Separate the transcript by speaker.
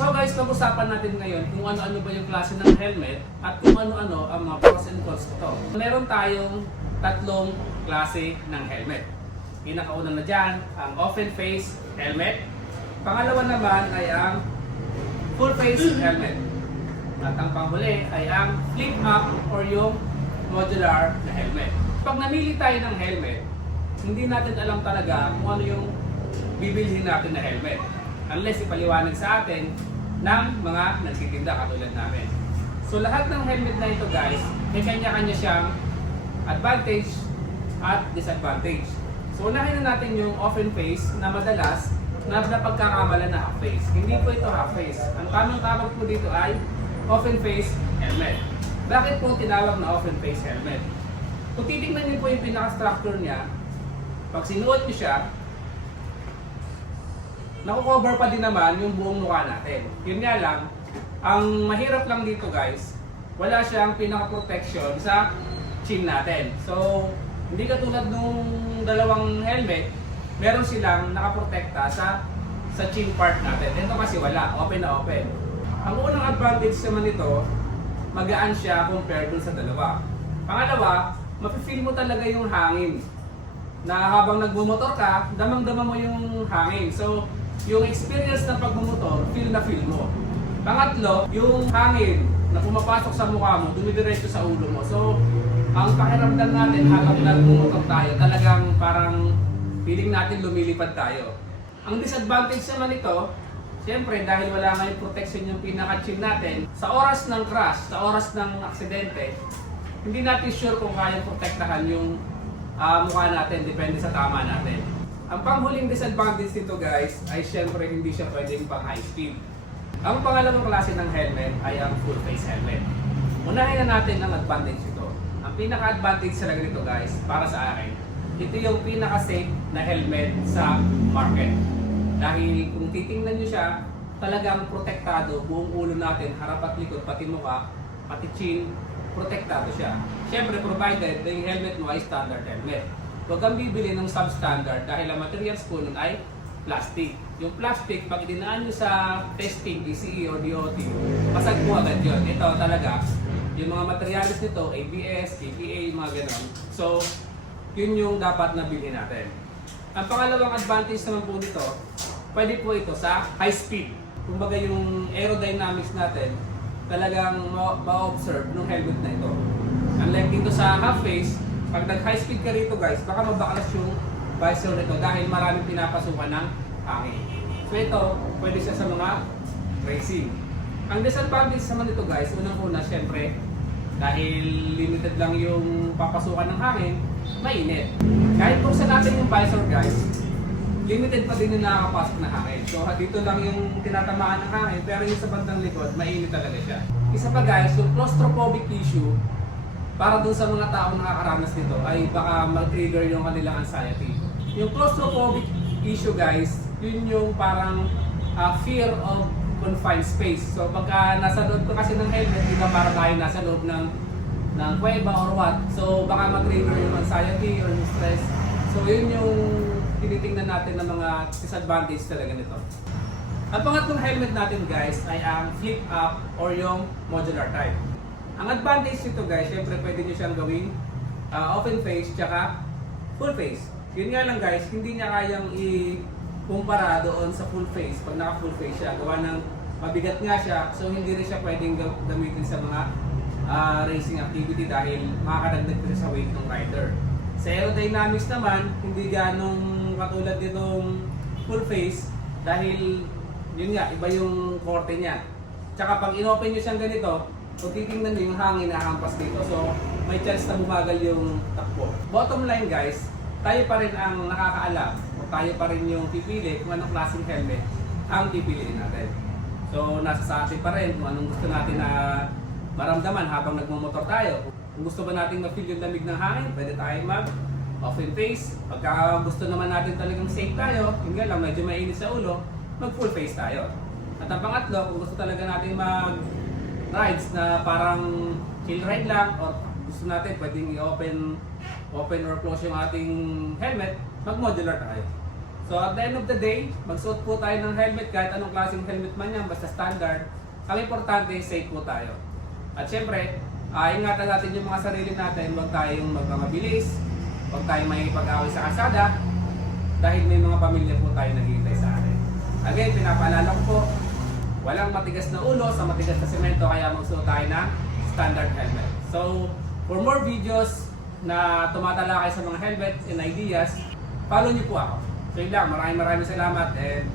Speaker 1: So guys, pag-usapan natin ngayon kung ano-ano ba yung klase ng helmet at kung ano-ano ang mga pros and cons nito. Meron tayong tatlong klase ng helmet. Pinakauna na dyan, ang open face helmet. Pangalawa naman ay ang full face helmet. At ang panghuli ay ang flip up or yung modular na helmet. Pag namili tayo ng helmet, hindi natin alam talaga kung ano yung bibilhin natin na helmet. Unless ipaliwanag sa atin ng mga nagtitinda katulad namin. So lahat ng helmet na ito guys, may kanya-kanya siyang advantage at disadvantage. So unahin na natin yung open face na madalas na napagkakamalan na half face. Hindi po ito half face. Ang tamang tawag po dito ay open face helmet. Bakit po tinawag na open face helmet? Kung titingnan niyo po yung pinaka-structure niya, pag sinuot niyo siya, nakukover pa din naman yung buong mukha natin. Yun nga lang, ang mahirap lang dito guys, wala siyang pinaka-protection sa chin natin. So, hindi katulad nung dalawang helmet, meron silang nakaprotekta sa sa chin part natin. Ito kasi wala, open na open. Ang unang advantage naman nito, magaan siya compared dun sa dalawa. Pangalawa, mafe-feel mo talaga yung hangin na habang nagbumotor ka, damang-dama mo yung hangin. So, yung experience ng pagbumotor, feel na feel mo. Pangatlo, yung hangin na pumapasok sa mukha mo, dumidiretso sa ulo mo. So, ang pakiramdam natin habang nagbumotor tayo, talagang parang feeling natin lumilipad tayo. Ang disadvantage naman nito, Siyempre, dahil wala nga yung protection yung pinaka-chin natin, sa oras ng crash, sa oras ng aksidente, hindi natin sure kung kayang protektahan yung ah, mukha natin, depende sa tama natin. Ang panghuling disadvantage nito guys, ay siyempre hindi siya pwedeng pang high speed. Ang pangalawang klase ng helmet ay ang full face helmet. Unahin na natin ang advantage nito. Ang pinaka-advantage talaga nito guys, para sa akin, ito yung pinaka-safe na helmet sa market. Dahil kung titingnan nyo siya, talagang protektado buong ulo natin, harap at likod, pati mukha, pati chin, protektado siya. Siyempre, provided na yung helmet mo ay standard helmet. Huwag kang bibili ng substandard dahil ang materials po nun ay plastic. Yung plastic, pag dinaan nyo sa testing, PCE or DOT, pasag po agad yun. Ito talaga, yung mga materials nito, ABS, APA, mga ganon. So, yun yung dapat na bilhin natin. Ang pangalawang advantage naman po nito, pwede po ito sa high speed. Kumbaga yung aerodynamics natin, talagang ma- ma-observe ng helmet na ito. Unlike dito sa half face, pag nag-high speed ka rito guys, baka mabakalas yung visor nito dahil maraming pinapasukan ng hangin. So ito, pwede siya sa mga racing. Ang disadvantage naman nito guys, unang-una syempre, dahil limited lang yung papasukan ng hangin, mainit. Kahit buksan natin yung visor guys, limited pa din yung nakakapasok na hangin. So dito lang yung tinatamaan ng hangin, pero yung sa bandang likod, mainit talaga siya. Isa pa guys, yung claustrophobic issue, para dun sa mga taong nakakaranas nito, ay baka mag-trigger yung kanilang anxiety. Yung claustrophobic issue guys, yun yung parang ah, fear of confined space. So pagka nasa loob ko kasi ng helmet, di ba para tayo nasa loob ng ng kuweba or what. So baka mag-trigger yung anxiety or yung stress. So yun yung tinitingnan natin ng mga disadvantage talaga nito. Ang pangatlong helmet natin guys ay ang flip up or yung modular type. Ang advantage nito guys, syempre pwede nyo siyang gawing ah, open face tsaka full face. Yun nga lang guys, hindi niya kayang i-kumpara doon sa full face pag naka full face siya. Gawa ng mabigat nga siya, so hindi rin siya pwedeng ga- gamitin sa mga ah, racing activity dahil makakadagdag siya sa weight ng rider. Sa aerodynamics naman, hindi ganong katulad nitong full face dahil yun nga, iba yung korte niya. Tsaka pag inopen nyo siyang ganito, kung titingnan nyo yung hangin na hampas dito, so may chance na bumagal yung takbo. Bottom line guys, tayo pa rin ang nakakaalam o tayo pa rin yung pipili kung anong klaseng helmet ang pipiliin natin. So nasa sa atin pa rin kung anong gusto natin na maramdaman habang nagmumotor tayo. Kung gusto ba natin ma-feel yung lamig ng hangin, pwede tayo mag open face. Pagka gusto naman natin talagang safe tayo, yun lang, medyo mainit sa ulo, mag full face tayo. At ang pangatlo, kung gusto talaga natin mag rides na parang chill ride lang or gusto natin pwedeng i-open open or close yung ating helmet, mag-modular tayo. So at the end of the day, magsuot po tayo ng helmet kahit anong klaseng helmet man yan, basta standard. Ang importante, safe po tayo. At syempre, ah, ingatan natin yung mga sarili natin, huwag tayong magmamabilis, huwag tayong may pag-away sa kasada, dahil may mga pamilya po tayo naghihintay sa atin. Again, pinapaalala ko po, walang matigas na ulo sa matigas na semento, kaya magsuot tayo ng standard helmet. So, for more videos na tumatalakay sa mga helmet and ideas, follow niyo po ako. So yun lang, maraming maraming salamat and